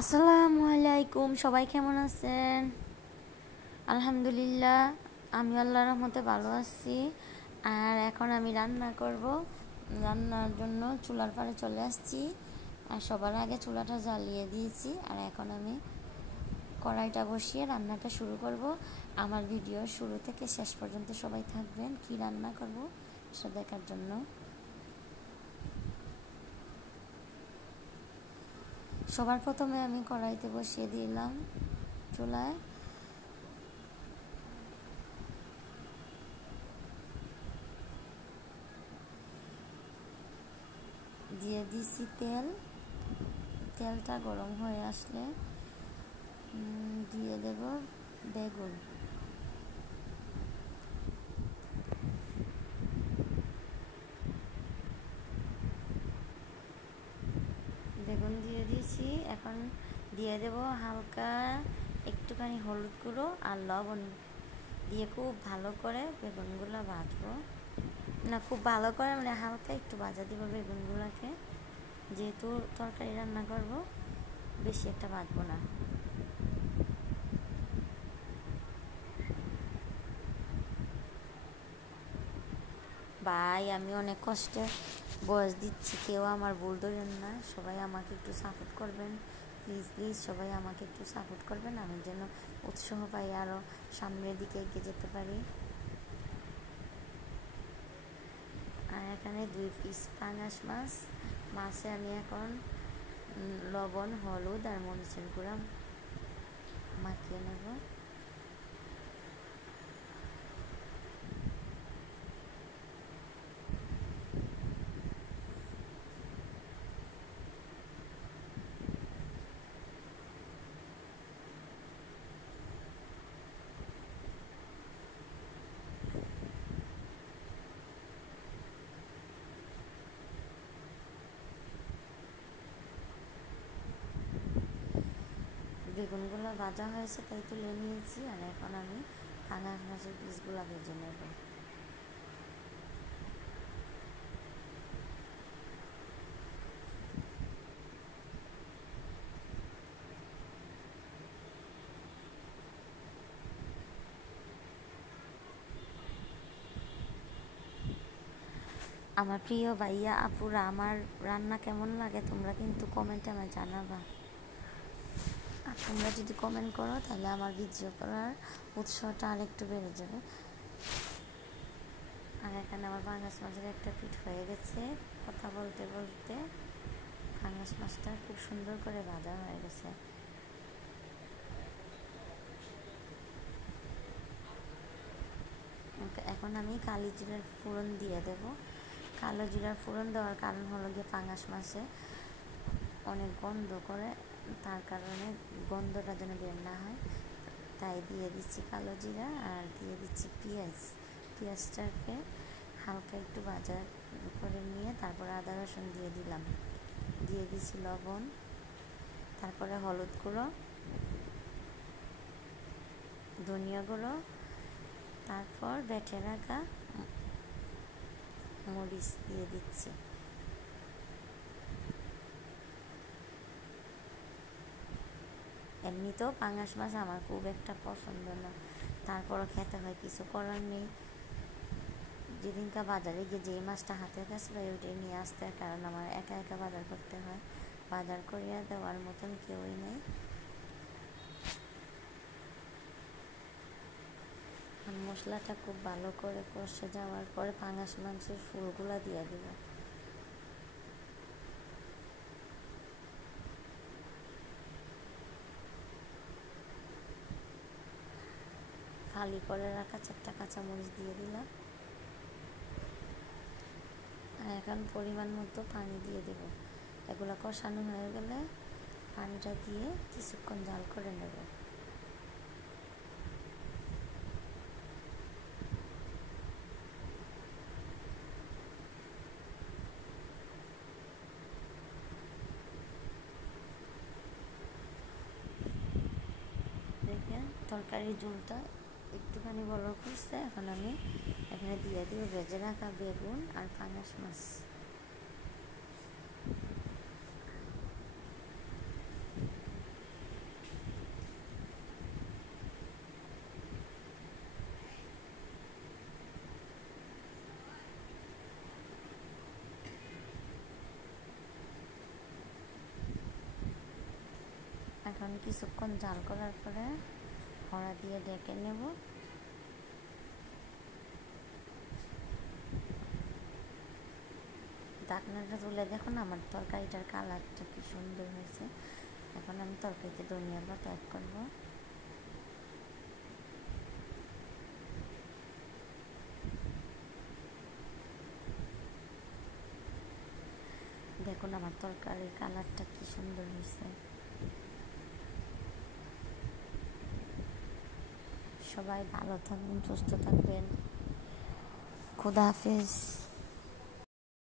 আসসালামু আলাইকুম, সবাই কেমন আছেন? আলহামদুলিল্লাহ, আমি আল্লাহর রহমতে ভালো আছি। আর এখন আমি রান্না করব। রান্নার জন্য চুলার পাড়ে চলে আসছি। আর সবার আগে চুলাটা জ্বালিয়ে দিয়েছি। আর এখন আমি কড়াইটা বসিয়ে রান্নাটা শুরু করব। আমার ভিডিওর শুরু থেকে শেষ পর্যন্ত সবাই থাকবেন কি রান্না করব সেটা দেখার জন্য। সবার প্রথমে আমি কড়াইতে বসিয়ে দিলাম চুলায়, দিয়ে দিছি তেল। তেলটা গরম হয়ে আসলে দিয়ে দেব বেগুন। বেগুন দিয়ে দিয়েছি। এখন দিয়ে দেব হালকা একটুখানি হলুদ গুঁড়ো আর লবণ দিয়ে খুব ভালো করে বেগুনগুলো ভাজবো। না, খুব ভালো করে মানে হালকা একটু ভাজা দিব বেগুনগুলোকে, যেহেতু তরকারি রান্না করব বেশি একটা ভাজবো না। ভাই, আমি অনেক কষ্টে বয়স দিচ্ছি, কেউ আমার ভুল ধরেন না, সবাই আমাকে একটু সাপোর্ট করবেন প্লিজ প্লিজ, সবাই আমাকে একটু সাপোর্ট করবেন, আমি যেন উৎসাহ পাই আরও সামনের দিকে এগিয়ে যেতে পারি। আর এখানে 2 পিস পাঙাশ মাছ। মাছে আমি এখন লবণ, হলুদ আর মরিচের গুঁড়া মাখিয়ে নেব। বেগুনগুলো ভাজা হয়েছে তাই তুলে নিয়েছি। আর এখন আমি পাঙাশ মাছের পিসগুলো ভেজে নেব। আমার প্রিয় ভাইয়া আপুরা, আমার রান্না কেমন লাগে তোমরা কিন্তু কমেন্টে আমায় জানাবা। আর তোমরা যদি কমেন্ট করো তাহলে আমার ভিডিও করার উৎসাহটা আরেকটু বেড়ে যাবে। আর এখানে আমার পাঙাশ মাছের একটা পিঠ হয়ে গেছে। কথা বলতে বলতে পাঙাশ মাছটা খুব সুন্দর করে ভাজা হয়ে গেছে। এখন আমি কালো জিরার ফোড়ন দিয়ে দেব। কালো জিরার ফোড়ন দেওয়ার কারণ হলো গিয়ে পাঙাশ মাছে অনেক গন্ধ করে, তার কারণে গন্ধটা যেন বের না হয়, তাই দিয়ে দিচ্ছি কালো জিরা। আর দিয়ে দিচ্ছি পেঁয়াজ। পেঁয়াজটাকে হালকা একটু ভাজা করে নিয়ে তারপরে আদা রসুন দিয়ে দিলাম। দিয়ে দিচ্ছি লবণ, তারপরে হলুদ গুঁড়ো, ধনিয়া গুঁড়ো, তারপর বেটে রাখা মরিচ দিয়ে দিচ্ছি। এমনিতেও পাঙাশ মাছ আমার খুব একটা পছন্দ না, তারপরও খেতে হয়, কিছু করার নেই। যেদিনকা বাজারে গিয়ে যেই মাছটা হাতের কাছে পাই ওইটাই নিয়ে আসতে হয়, কারণ আমার একা একা বাজার করতে হয়, বাজার করিয়া দেওয়ার মতন কেউই নেই। মশলাটা খুব ভালো করে কষে যাওয়ার পরে পাঙাশ মাছের ফুলগুলা দিয়ে দেব। ফালি করে রাখা 4টা কাঁচামরিচ দিয়ে দিলাম। আর এখন পরিমাণ মতো পানি দিয়ে দেব। এগুলো কষানো হয়ে গেলে পানিটা দিয়ে কিছুক্ষণ জাল করে নেব। দেখেন তরকারির ঝোলটা একটুখানি বড় করছে। এখন আমি এখানে দিয়ে দিব ভেজে রাখা বেগুন আর পাঙাশ মাছ। এখন কিছুক্ষণ জাল করার পরে খড়া দিয়ে ডেকে নেব। ঢাকনাটা তুলে দেখুন আমার তরকারিটার কালারটা কি সুন্দর হয়েছে। এখন আমি তরকারিতে ধনিয়া পাতা অ্যাড করব। দেখুন আমার তরকারির কালারটা কি সুন্দর হয়েছে। সবাই ভালো থাকবেন, সুস্থ থাকবেন। খোদা হাফেজ।